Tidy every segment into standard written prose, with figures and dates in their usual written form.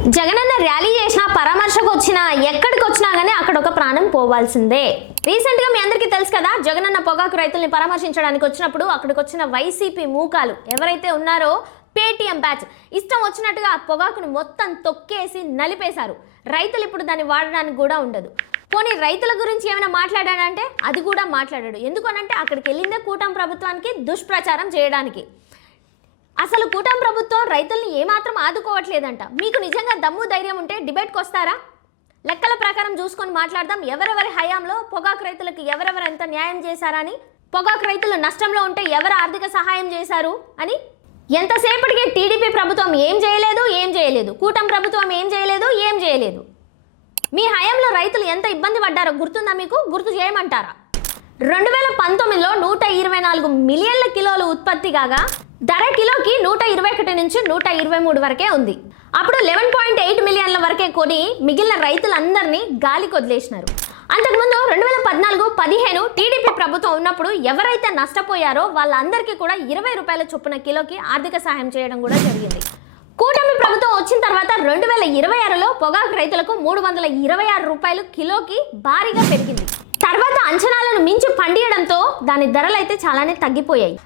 Jagananna rally చేసినా పరామర్శకు వచ్చినా ఎక్కడికి వచ్చినా గానీ అక్కడ ఒక ప్రాణం పోవాల్సిందే. రీసెంట్ గా మీ అందరికీ తెలుసు కదా, జగనన్న పొగాకు రైతుల్ని పరామర్శించడానికి వచ్చినప్పుడు అక్కడికి వచ్చిన వైసీపీ మూకాలు ఎవరైతే ఉన్నారో పేటీఎం బ్యాచ్ ఇష్టం వచ్చినట్టుగా ఆ పొగాకును మొత్తం తొక్కేసి నలిపేశారు. రైతులు ఇప్పుడు దాన్ని వాడడానికి కూడా ఉండదు. పోనీ రైతుల గురించి ఏమైనా మాట్లాడాడంటే అది కూడా మాట్లాడాడు. ఎందుకనంటే అక్కడికి వెళ్ళిందే కూటమి ప్రభుత్వానికి దుష్ప్రచారం చేయడానికి. అసలు కూటమి ప్రభుత్వం రైతుల్ని ఏమాత్రం ఆదుకోవట్లేదంట. మీకు నిజంగా దమ్ము ధైర్యం ఉంటే డిబేట్కి వస్తారా? లెక్కల ప్రకారం చూసుకొని మాట్లాడదాం. ఎవరెవరి హయాంలో పొగాకు రైతులకు ఎవరెవరు ఎంత న్యాయం చేశారని, పొగాకు రైతులు నష్టంలో ఉంటే ఎవరు ఆర్థిక సహాయం చేశారు అని. ఎంతసేపటికి టీడీపీ ప్రభుత్వం ఏం చేయలేదు, కూటమి ప్రభుత్వం ఏం చేయలేదు. మీ హయాంలో రైతులు ఎంత ఇబ్బంది పడ్డారో గుర్తుందా మీకు? గుర్తు చేయమంటారా? 2019లో 124 మిలియన్ల కిలోలు ఉత్పత్తి కాగా ధర కిలోకి 121 నుంచి 123 వరకే ఉంది. అప్పుడు 11.8 మిలియన్ల వరకే కొని మిగిలిన రైతులందరినీ గాలికి వదిలేసినారు. అంతకుముందు 2014-15 టీడీపీ ప్రభుత్వం ఉన్నప్పుడు ఎవరైతే నష్టపోయారో వాళ్ళందరికీ కూడా 20 రూపాయల చొప్పున కిలోకి ఆర్థిక సహాయం చేయడం కూడా జరిగింది. కూటమి ప్రభుత్వం వచ్చిన తర్వాత 2026లో పొగాకు రైతులకు 326 రూపాయలు కిలోకి భారీగా పెరిగింది. తర్వాత అంచనాలను మించి పండియడంతో దాని ధరలు అయితే చాలానే తగ్గిపోయాయి.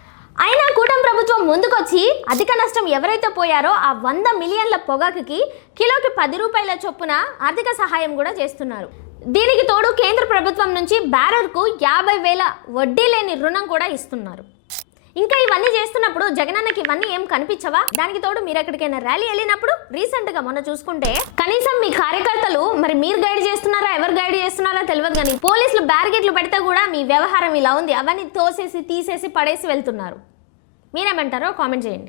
అయినా కూటమి ప్రభుత్వం ముందుకొచ్చి అధిక నష్టం ఎవరైతే పోయారో ఆ 100 మిలియన్ల పొగాకుకి కిలోకి 10 రూపాయల చొప్పున ఆర్థిక సహాయం కూడా చేస్తున్నారు. దీనికి తోడు కేంద్ర ప్రభుత్వం నుంచి బ్యారెల్కు 50,000 వడ్డీ లేని రుణం కూడా ఇస్తున్నారు. ఇంకా ఇవన్నీ చేస్తున్నప్పుడు జగనన్నకి ఇవన్నీ ఏం కనిపించవా? దానికి తోడు మీరు ఎక్కడికైనా ర్యాలీ వెళ్ళినప్పుడు రీసెంట్గా మొన్న చూసుకుంటే కనీసం మీ కార్యకర్తలు మరి మీరు గైడ్ చేస్తున్నారా, ఎవరు గైడ్ చేస్తున్నారో తెలియదు, కానీ పోలీసులు బ్యారికేడ్లు పెడితే కూడా మీ వ్యవహారం ఇలా ఉంది, అవన్నీ తోసేసి తీసేసి పడేసి వెళ్తున్నారు. మీరేమంటారో కామెంట్ చేయండి.